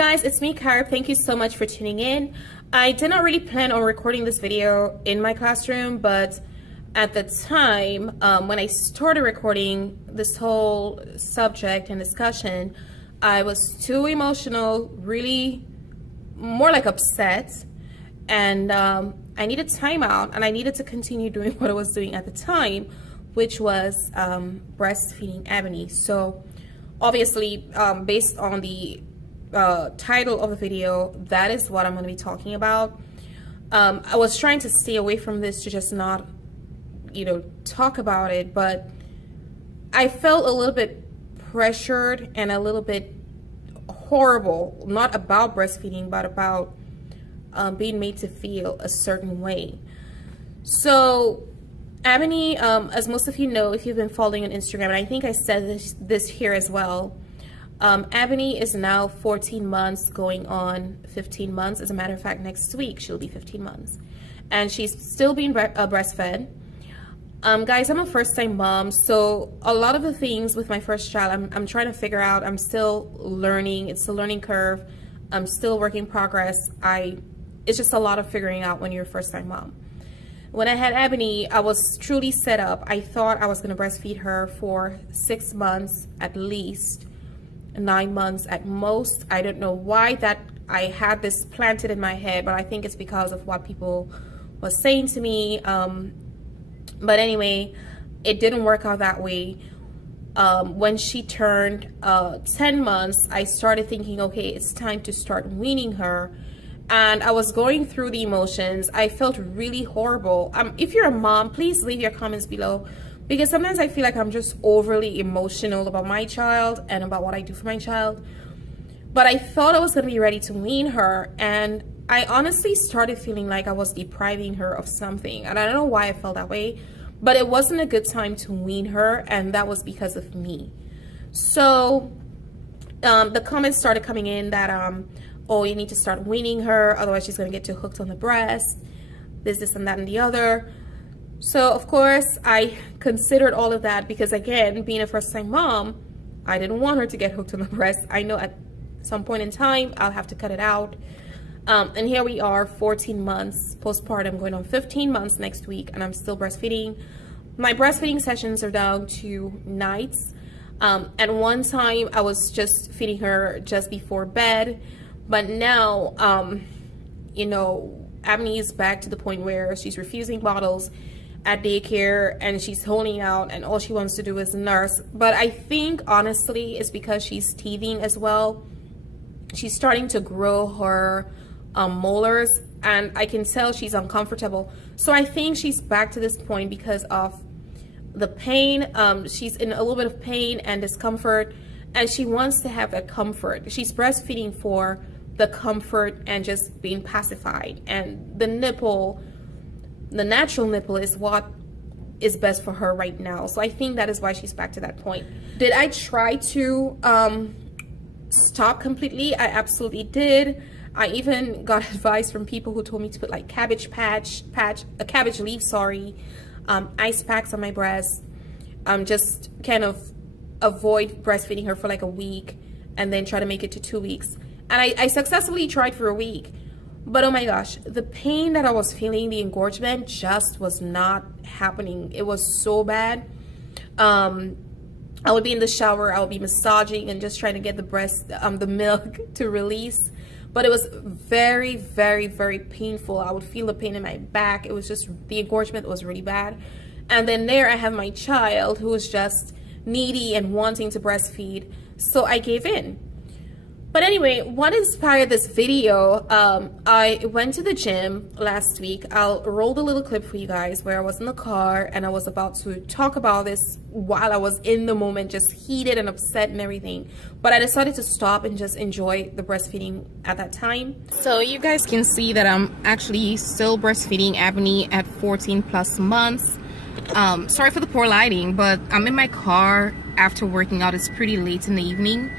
guys, it's me, Kara. Thank you so much for tuning in. I did not really plan on recording this video in my classroom, but at the time when I started recording this whole subject and discussion, I was too emotional, really more like upset, and I needed time out, and I needed to continue doing what I was doing at the time, which was breastfeeding Ebony. So obviously, based on the title of the video, that is what I'm going to be talking about. I was trying to stay away from this to just not, talk about it, but I felt a little bit pressured and a little bit horrible, not about breastfeeding, but about being made to feel a certain way. So Ebony, as most of you know, if you've been following on Instagram, and I think I said this here as well, Ebony is now 14 months going on 15 months. As a matter of fact, next week she'll be 15 months. And she's still being breastfed. Guys, I'm a first-time mom, so a lot of the things with my first child, I'm trying to figure out. I'm still learning. It's a learning curve. I'm still work in progress. It's just a lot of figuring out when you're a first-time mom. When I had Ebony, I was truly set up. I thought I was going to breastfeed her for 6 months at least, 9 months at most. I don't know why that I had this planted in my head, but I think it's because of what people was saying to me. But anyway, it didn't work out that way. When she turned 10 months, I started thinking, okay, it's time to start weaning her. And I was going through the emotions. I felt really horrible. If you're a mom, please leave your comments below, because sometimes I feel like I'm just overly emotional about my child and about what I do for my child. But I thought I was going to be ready to wean her, and I honestly started feeling like I was depriving her of something. And I don't know why I felt that way, but it wasn't a good time to wean her, and that was because of me. So the comments started coming in that, oh, you need to start weaning her, otherwise she's going to get too hooked on the breast, this, and that, and the other. So, of course, I considered all of that because, again, being a first-time mom, I didn't want her to get hooked on the breast. I know at some point in time, I'll have to cut it out. And here we are, 14 months postpartum, going on 15 months next week, and I'm still breastfeeding. My breastfeeding sessions are down to nights. At one time, I was just feeding her just before bed. But now, Ebony is back to the point where she's refusing bottles at daycare, and she's holding out, and all she wants to do is nurse. But I think honestly it's because she's teething as well. She's starting to grow her molars, and I can tell she's uncomfortable. So I think she's back to this point because of the pain. She's in a little bit of pain and discomfort, and she wants to have that comfort. She's breastfeeding for the comfort and just being pacified, and the nipple, the natural nipple, is what is best for her right now. So I think that is why she's back to that point. Did I try to stop completely? I absolutely did. I even got advice from people who told me to put like cabbage leaf, ice packs on my breast, just kind of avoid breastfeeding her for like a week and then try to make it to 2 weeks. And I successfully tried for a week. But oh my gosh, the pain that I was feeling, the engorgement, just was not happening. It was so bad. I would be in the shower, I would be massaging and just trying to get the breast, the milk to release. But it was very, very, very painful. I would feel the pain in my back. It was just, the engorgement was really bad. And then there I have my child who was just needy and wanting to breastfeed. So I gave in. But anyway, what inspired this video, I went to the gym last week. I'll roll the little clip for you guys where I was in the car and I was about to talk about this while I was in the moment, just heated and upset and everything. But I decided to stop and just enjoy the breastfeeding at that time. So you guys can see that I'm actually still breastfeeding Ebony at 14 plus months. Sorry for the poor lighting, but I'm in my car after working out. It's pretty late in the evening.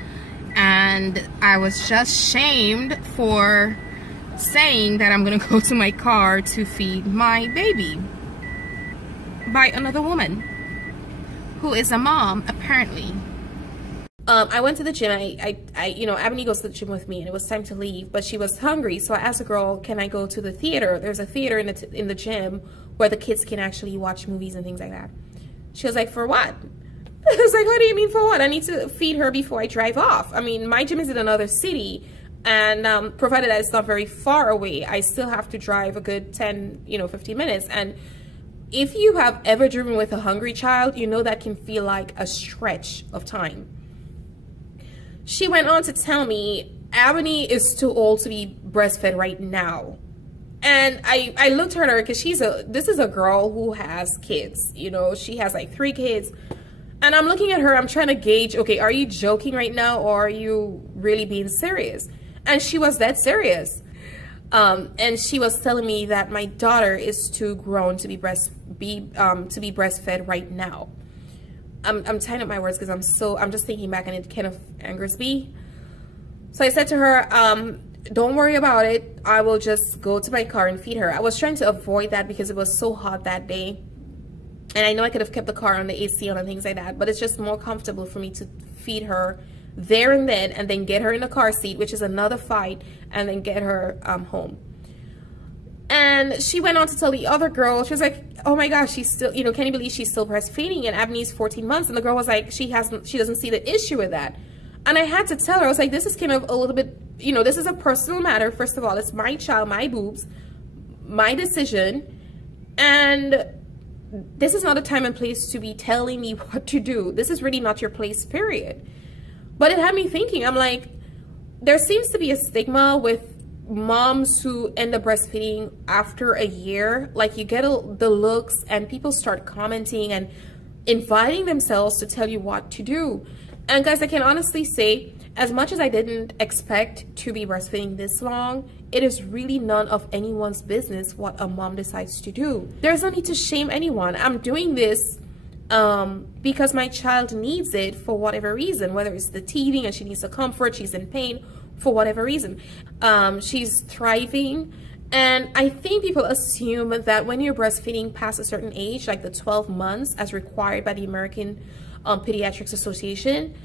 And I was just shamed for saying that I'm gonna go to my car to feed my baby by another woman who is a mom, apparently. I went to the gym. You know, Ebony goes to the gym with me, and it was time to leave, but she was hungry. So I asked the girl, can I go to the theater? There's a theater in the gym where the kids can actually watch movies and things like that. She was like, for what? I was like, what do you mean for what? I need to feed her before I drive off. I mean, my gym is in another city, and provided that it's not very far away, I still have to drive a good 10, you know, 15 minutes. And if you have ever driven with a hungry child, you know that can feel like a stretch of time. She went on to tell me Ebony is too old to be breastfed right now. And I looked at her because this is a girl who has kids, you know, she has like 3 kids. And I'm looking at her, I'm trying to gauge, okay, are you joking right now or are you really being serious? And she was that serious. And she was telling me that my daughter is too grown to be breastfed right now. I'm tying up my words because I'm just thinking back and it kind of angers me. So I said to her, don't worry about it. I will just go to my car and feed her. I was trying to avoid that because it was so hot that day. And I know I could have kept the car on the AC on and things like that, but it's just more comfortable for me to feed her there and then get her in the car seat, which is another fight, and then get her home. And she went on to tell the other girl, she was like, oh my gosh, she's still, you know, can you believe she's still breastfeeding? And Ebony's 14 months. And the girl was like, she doesn't see the issue with that. And I had to tell her, I was like, this is kind of a little bit, you know, this is a personal matter. First of all, it's my child, my boobs, my decision. And this is not a time and place to be telling me what to do. This is really not your place, period. But it had me thinking, I'm like, there seems to be a stigma with moms who end up breastfeeding after a year. Like, you get the looks and people start commenting and inviting themselves to tell you what to do. And guys, I can honestly say, as much as I didn't expect to be breastfeeding this long, it is really none of anyone's business what a mom decides to do. There's no need to shame anyone. I'm doing this because my child needs it for whatever reason, whether it's the teething and she needs the comfort, she's in pain, for whatever reason. She's thriving. And I think people assume that when you're breastfeeding past a certain age, like the 12 months as required by the American Pediatrics Association,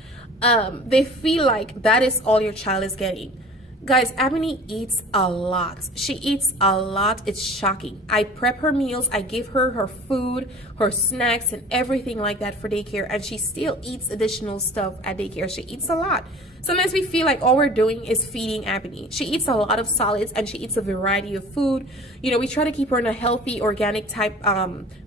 they feel like that is all your child is getting. Guys, Ebony eats a lot. She eats a lot. It's shocking. I prep her meals. I give her her food, her snacks, and everything like that for daycare. And she still eats additional stuff at daycare. She eats a lot. Sometimes we feel like all we're doing is feeding Ebony. She eats a lot of solids and she eats a variety of food. You know, we try to keep her in a healthy, organic type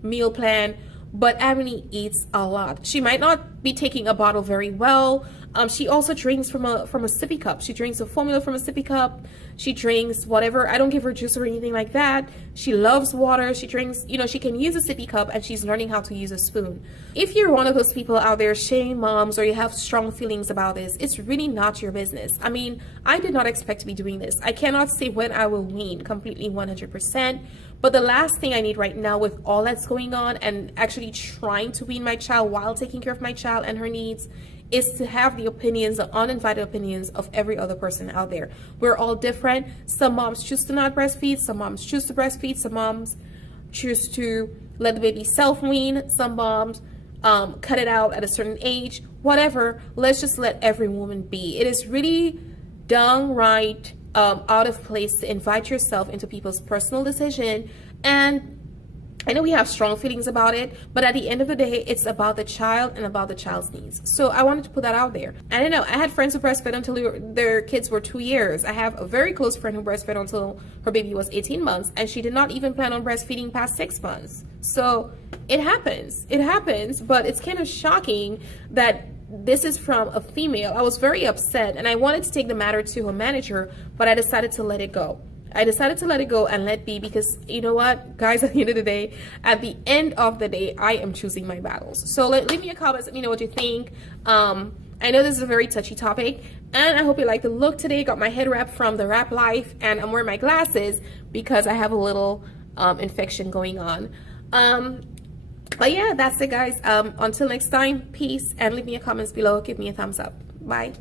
meal plan. But Ebony eats a lot. She might not be taking a bottle very well. She also drinks from a sippy cup. She drinks a formula from a sippy cup. She drinks whatever. I don't give her juice or anything like that. She loves water. She drinks, you know, she can use a sippy cup and she's learning how to use a spoon. If you're one of those people out there shaming moms or you have strong feelings about this, it's really not your business. I mean, I did not expect to be doing this. I cannot say when I will wean completely 100%. But the last thing I need right now with all that's going on and actually trying to wean my child while taking care of my child and her needs is to have the opinions, the uninvited opinions of every other person out there. We're all different. Some moms choose to not breastfeed. Some moms choose to breastfeed. Some moms choose to let the baby self-wean. Some moms cut it out at a certain age. Whatever. Let's just let every woman be. It is really downright out of place to invite yourself into people's personal decision. And I know we have strong feelings about it, but at the end of the day, it's about the child and about the child's needs. So I wanted to put that out there. I don't know, I had friends who breastfed until their kids were 2 years. I have a very close friend who breastfed until her baby was 18 months, and she did not even plan on breastfeeding past 6 months. So it happens, but it's kind of shocking that this is from a female. I was very upset and I wanted to take the matter to her manager, but I decided to let it go. I decided to let it go and let be because, you know what, guys, at the end of the day, I am choosing my battles. So leave me a comment, let me know what you think. I know this is a very touchy topic, and I hope you like the look today. Got my head wrap from the Wrap Life, and I'm wearing my glasses because I have a little infection going on. But yeah, that's it, guys. Until next time, peace, and leave me a comments below. Give me a thumbs up. Bye.